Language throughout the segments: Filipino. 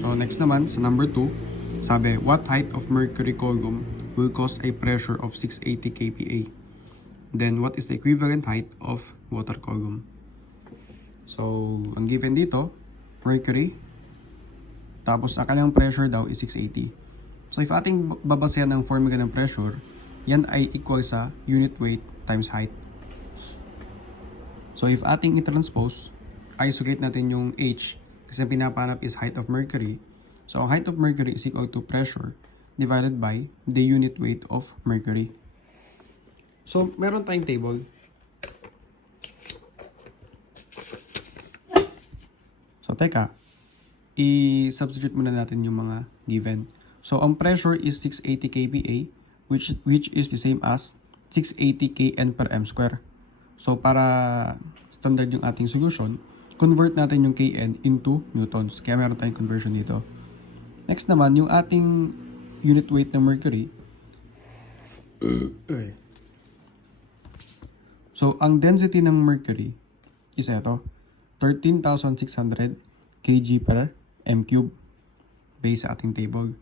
So next naman, sa number 2, sabi, what height of mercury column will cause a pressure of 680 kPa? Then, what is the equivalent height of water column? So, ang given dito, mercury, tapos ang kanyang pressure daw is 680. So, if ating babasehan ng formula ng pressure, yan ay equal sa unit weight times height. So, if ating i-transpose, isolate natin yung H, kasi ang pinapanap is height of mercury. So, ang height of mercury is equal to pressure divided by the unit weight of mercury. So, meron tayong table. So, teka, i-substitute muna natin yung mga given. So, ang pressure is 680 kPa, which is the same as 680 kN per m square. So, para standard yung ating solution, convert natin yung kN into newtons. Kaya meron tayong conversion dito. Next naman, yung ating unit weight ng mercury. So, ang density ng mercury is ito, 13,600 kg per m cube based sa ating table.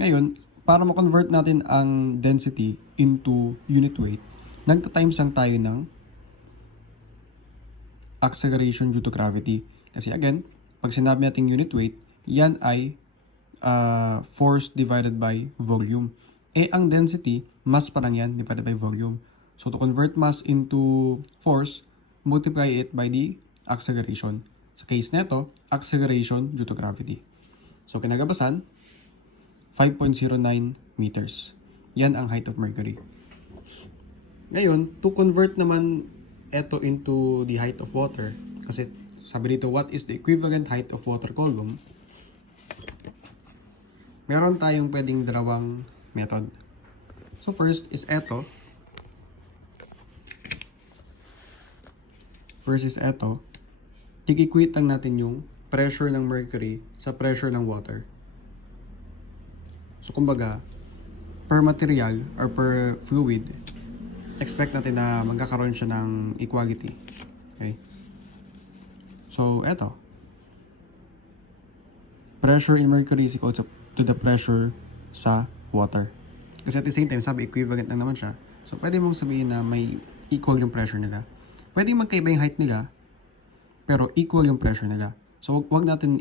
Ngayon, para ma-convert natin ang density into unit weight, nagta-times lang tayo ng acceleration due to gravity. Kasi again, pag sinabi natin unit weight, yan ay force divided by volume. Ang density, mass pa lang yan divided by volume. So, to convert mass into force, multiply it by the acceleration. Sa case neto, acceleration due to gravity. So, kinagabasan, 5.09 meters. Yan ang height of mercury. Ngayon, to convert naman ito into the height of water, kasi sabi dito, what is the equivalent height of water column? Meron tayong pwedeng dalawang method. So, first is ito. I-equate lang natin yung pressure ng mercury sa pressure ng water. So, kumbaga, per material or per fluid, expect natin na magkakaroon siya ng equality. Okay? So, eto. Pressure in mercury is equal to the pressure sa water. Kasi at the same time, sabi equivalent lang naman siya. So, pwede mong sabihin na may equal yung pressure nila. Pwede magkaiba yung height nila, pero equal yung pressure nila. So, wag natin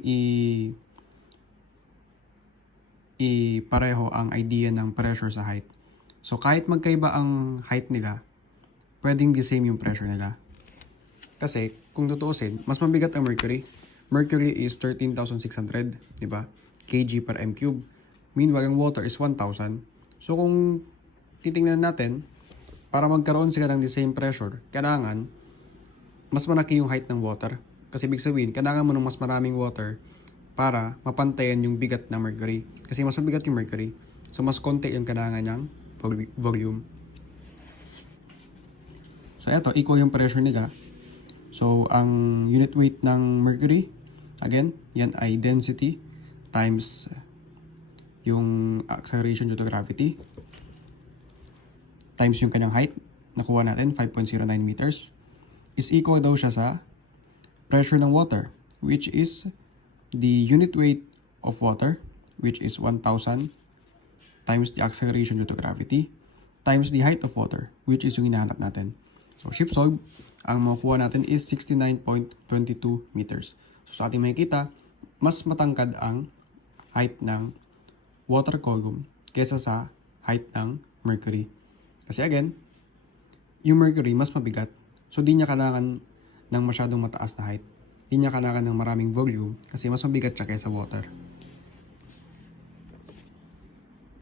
pareho ang idea ng pressure sa height. So, kahit magkaiba ang height nila, pwedeng the same yung pressure nila. Kasi, kung tutuusin, mas mabigat ang mercury. Mercury is 13,600, di ba? Kg per m cube. Meanwhile, ang water is 1,000. So, kung titingnan natin, para magkaroon sila ng the same pressure, kailangan mas malaki yung height ng water. Kasi ibig sabihin, kailangan mo ng mas maraming water para mapantayan yung bigat ng mercury. Kasi mas mabigat yung mercury. So, mas konti yung kailangan niyang volume. So, eto, equal yung pressure nila. So, ang unit weight ng mercury, again, yan ay density times yung acceleration due to gravity times yung kanyang height, nakuha natin, 5.09 meters, is equal daw siya sa pressure ng water, which is the unit weight of water, which is 1,000 times the acceleration due to gravity, times the height of water, which is yung hinahanap natin. So, ship solve, ang makukuha natin is 69.22 meters. So, sa ating makikita, mas matangkad ang height ng water column kesa sa height ng mercury. Kasi again, yung mercury mas mabigat. So, di niya kailangan ng masyadong mataas na height. Di niya kailangan ng maraming volume kasi mas mabigat siya kaysa water.